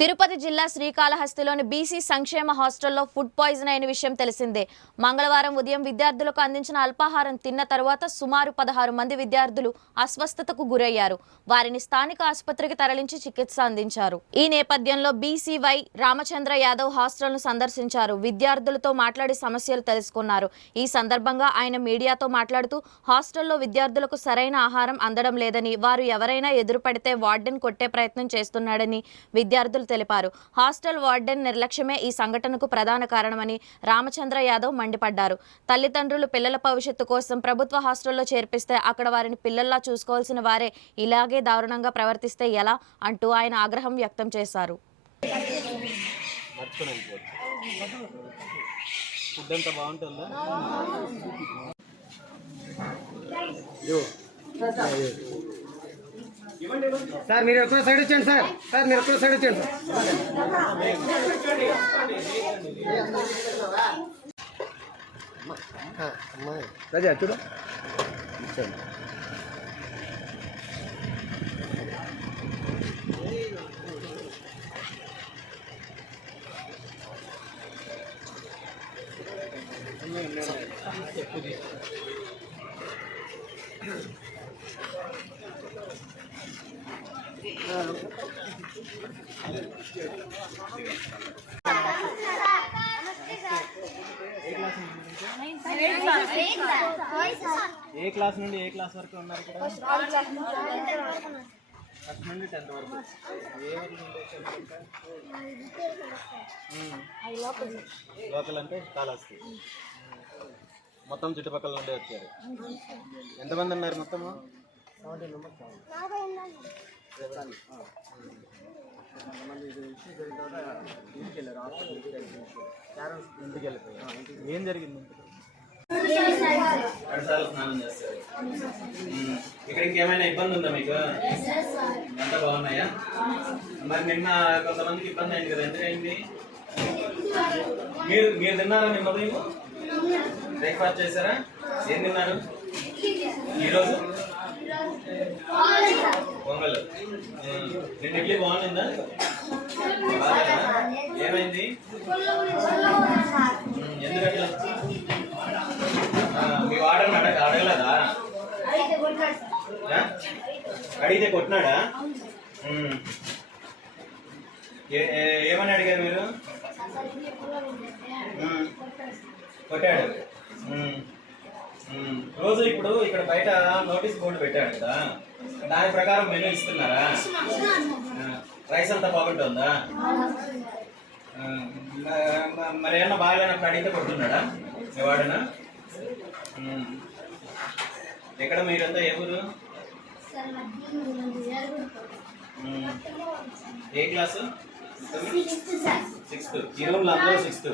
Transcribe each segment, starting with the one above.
తిరుపతి జిల్లా శ్రీకాళహస్తిలోని బీసీ సంక్షేమ హాస్టల్లో ఫుడ్ పాయిజన్ అయిన విషయం తెలిసిందే. మంగళవారం ఉదయం విద్యార్థులకు అందించిన అల్పాహారం తిన్న తర్వాత సుమారు 16 మంది విద్యార్థులు అస్వస్థతకు గురయ్యారు. వారిని స్థానిక ఆసుపత్రికి తరలించి చికిత్స అందించారు. ఈ నేపథ్యంలో బీసీవై రామచంద్ర యాదవ్ హాస్టల్ను సందర్శించారు. విద్యార్థులతో మాట్లాడి సమస్యలు తెలుసుకున్నారు. ఈ సందర్భంగా ఆయన మీడియాతో మాట్లాడుతూ హాస్టల్లో విద్యార్థులకు సరైన ఆహారం అందడం లేదని, వారు ఎవరైనా ఎదురుపడితే వార్డెన్ కొట్టే ప్రయత్నం చేస్తున్నాడని విద్యార్థులు తెలిపారు. హాస్టల్ వార్డెన్ నిర్లక్ష్యమే ఈ సంఘటనకు ప్రధాన కారణమని రామచంద్ర యాదవ్ మండిపడ్డారు. తల్లిదండ్రులు పిల్లల భవిష్యత్తు కోసం ప్రభుత్వ హాస్టల్లో చేర్పిస్తే అక్కడ వారిని పిల్లల్లా చూసుకోవాల్సిన వారే ఇలాగే దారుణంగా ప్రవర్తిస్తే ఎలా అంటూ ఆయన ఆగ్రహం వ్యక్తం చేశారు. సార్ మీరు ఎక్కడ సైడ్ వచ్చేయండి సార్ మీరు ఎక్కడ సైడ్ వచ్చేయండి రాజా చూడు ఏ క్లాస్ నుండి ఏ క్లాస్ వరకు ఉన్నారు ఇక్కడ? ఫస్ట్ నుండి 10th వరకు. ఏ ఊరు నుండి లోకల్ అంటే కాళహస్తి. మొత్తం చుట్టుపక్కల నుండి వచ్చారు. ఎంతమంది ఉన్నారు మొత్తము? 17 మెంబర్స్. ఇంటికి వెళ్ళిపోయారు. ఏం జరిగింది? రెండుసార్లు స్నానం చేస్తారు. ఇక్కడ ఇంకేమైనా ఇబ్బంది ఉందా మీకు? అంతా బాగున్నాయా? మరి నిన్న కొంతమందికి ఇబ్బంది అయింది కదా, ఎందుకైంది? మీరు తిన్నారా? నిన్న ఉదయం బ్రేక్ఫాస్ట్ చేశారా? ఏం తిన్నారు ఈరోజు? పొంగల్. నిన్న ఇడ్లీ బాగుందా? ఏమైంది? ఎందుకట్లా? మీ వాడని అడగలేదా? అడిగితే కొట్టినాడా? ఏమని అడిగారు మీరు? కొట్టాడు. రోజు ఇప్పుడు ఇక్కడ బయట నోటీస్ బోర్డు పెట్టాడు కదా, దాని ప్రకారం మెనూ ఇస్తున్నారా? రైస్ అంతా బాగుంటుందా? మరి ఏమన్నా బాగాలేనప్పుడు అడిగితే కొడుతున్నాడా మీ వాడనా? ఎక్కడ మీరంతా ఏ ఊరు? ఏ క్లాసు? 6th. ఈ రూమ్లో అందరూ 6th.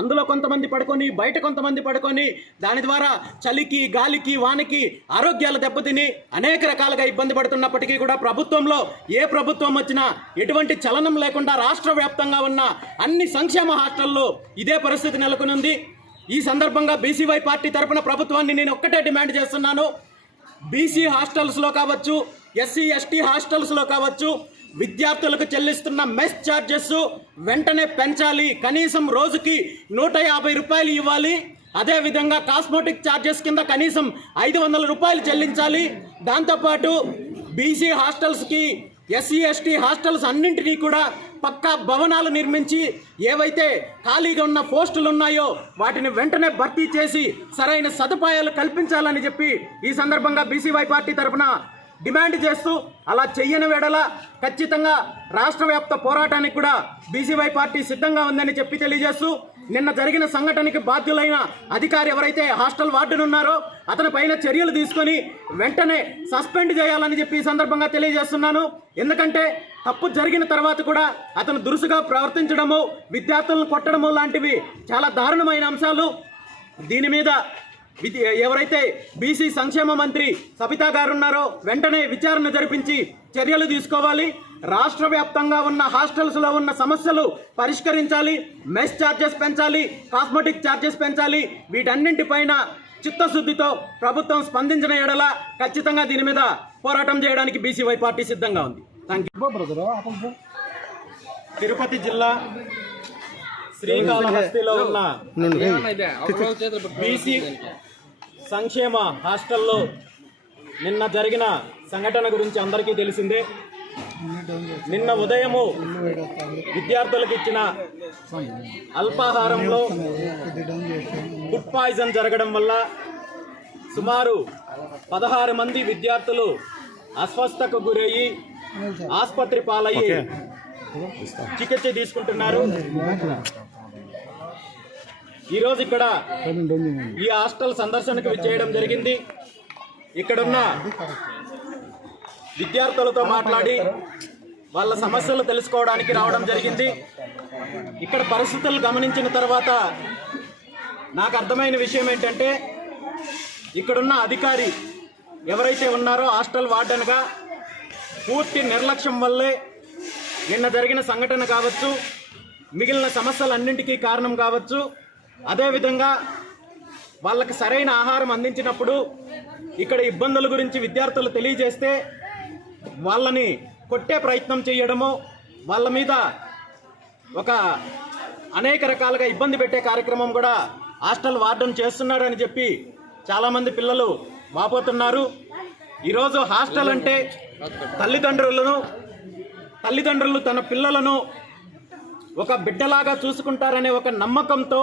అందులో కొంతమంది పడుకొని బయట కొంతమంది పడుకొని దాని ద్వారా చలికి గాలికి వానకి ఆరోగ్యాలు దెబ్బతిని అనేక రకాలుగా ఇబ్బంది పడుతున్నప్పటికీ కూడా ప్రభుత్వంలో ఏ ప్రభుత్వం వచ్చినా ఎటువంటి చలనం లేకుండా రాష్ట్ర వ్యాప్తంగా ఉన్న అన్ని సంక్షేమ హాస్టల్లో ఇదే పరిస్థితి నెలకొనుంది. ఈ సందర్భంగా బీసీవై పార్టీ తరఫున ప్రభుత్వాన్ని నేను ఒక్కటే డిమాండ్ చేస్తున్నాను. బీసీ హాస్టల్స్లో కావచ్చు, ఎస్సీ ఎస్టీ హాస్టల్స్లో కావచ్చు, విద్యార్థులకు చెల్లిస్తున్న మెస్ ఛార్జెస్ వెంటనే పెంచాలి. కనీసం రోజుకి 150 రూపాయలు ఇవ్వాలి. అదేవిధంగా కాస్మోటిక్ ఛార్జెస్ కింద కనీసం 500 రూపాయలు చెల్లించాలి. దాంతోపాటు బీసీ హాస్టల్స్కి, ఎస్సీ ఎస్టీ హాస్టల్స్ అన్నింటినీ కూడా పక్కా భవనాలు నిర్మించి ఏవైతే ఖాళీగా ఉన్న పోస్టులు ఉన్నాయో వాటిని వెంటనే భర్తీ చేసి సరైన సదుపాయాలు కల్పించాలని చెప్పి ఈ సందర్భంగా బీసీవై పార్టీ తరఫున డిమాండ్ చేస్తూ, అలా చెయ్యని వేళల ఖచ్చితంగా రాష్ట్ర వ్యాప్త పోరాటానికి కూడా బీసీవై పార్టీ సిద్ధంగా ఉందని చెప్పి తెలియజేస్తూ, నిన్న జరిగిన సంఘటనకి బాధ్యులైన అధికారి ఎవరైతే హాస్టల్ వార్డెన్ ఉన్నారో అతని పైన చర్యలు తీసుకొని వెంటనే సస్పెండ్ చేయాలని చెప్పి ఈ సందర్భంగా తెలియజేస్తున్నాను. ఎందుకంటే తప్పు జరిగిన తర్వాత కూడా అతను దురుసుగా ప్రవర్తించడము, విద్యార్థులను కొట్టడము లాంటివి చాలా దారుణమైన అంశాలు. దీని మీద ఎవరైతే బీసీ సంక్షేమ మంత్రి సబితా గారు ఉన్నారో వెంటనే విచారణ జరిపించి చర్యలు తీసుకోవాలి. రాష్ట్ర వ్యాప్తంగా ఉన్న హాస్టల్స్లో ఉన్న సమస్యలు పరిష్కరించాలి. మెస్ ఛార్జెస్ పెంచాలి, కాస్మెటిక్ ఛార్జెస్ పెంచాలి. వీటన్నింటిపైన చిత్తశుద్ధితో ప్రభుత్వం స్పందించిన ఎడల ఖచ్చితంగా దీని మీద పోరాటం చేయడానికి బీసీవై పార్టీ సిద్ధంగా ఉంది. Thank you. తిరుపతి జిల్లా శ్రీకాళహస్తిలో ఉన్న బీసీ సంక్షేమ హాస్టల్లో నిన్న జరిగిన సంఘటన గురించి అందరికీ తెలిసిందే. నిన్న ఉదయము విద్యార్థులకు ఇచ్చిన అల్పాహారంలో ఫుడ్ పాయిజన్ జరగడం వల్ల సుమారు 16 మంది విద్యార్థులు అస్వస్థతకు గురయ్యి ఆసుపత్రి పాలయ్యి చికిత్స తీసుకుంటున్నారు. ఈరోజు ఇక్కడ ఈ హాస్టల్ సందర్శనకు విచ్చేయడం జరిగింది. ఇక్కడున్న విద్యార్థులతో మాట్లాడి వాళ్ళ సమస్యలు తెలుసుకోవడానికి రావడం జరిగింది. ఇక్కడ పరిస్థితులు గమనించిన తర్వాత నాకు అర్థమైన విషయం ఏంటంటే, ఇక్కడున్న అధికారి ఎవరైతే ఉన్నారో హాస్టల్ వార్డెన్గా పూర్తి నిర్లక్ష్యం వల్లే నిన్న జరిగిన సంఘటన కావచ్చు, మిగిలిన సమస్యలన్నింటికీ కారణం కావచ్చు. అదేవిధంగా వాళ్ళకి సరైన ఆహారం అందించినప్పుడు ఇక్కడ ఇబ్బందుల గురించి విద్యార్థులు తెలియజేస్తే వాళ్ళని కొట్టే ప్రయత్నం చేయడము, వాళ్ళ మీద ఒక అనేక రకాలుగా ఇబ్బంది పెట్టే కార్యక్రమం కూడా హాస్టల్ వార్డెన్ చేస్తున్నారని చెప్పి చాలామంది పిల్లలు వాపోతున్నారు. ఈరోజు హాస్టల్ అంటే తల్లిదండ్రులు తన పిల్లలను ఒక బిడ్డలాగా చూసుకుంటారనే ఒక నమ్మకంతో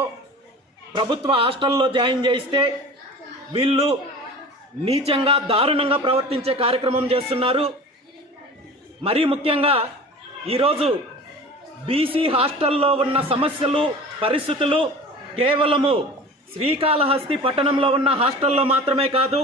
ప్రభుత్వ హాస్టల్లో జాయిన్ చేయిస్తే వీళ్ళు నీచంగా దారుణంగా ప్రవర్తించే కార్యక్రమం చేస్తున్నారు. మరీ ముఖ్యంగా ఈరోజు బీసీ హాస్టల్లో ఉన్న సమస్యలు పరిస్థితులు కేవలము శ్రీకాళహస్తి పట్టణంలో ఉన్న హాస్టల్లో మాత్రమే కాదు,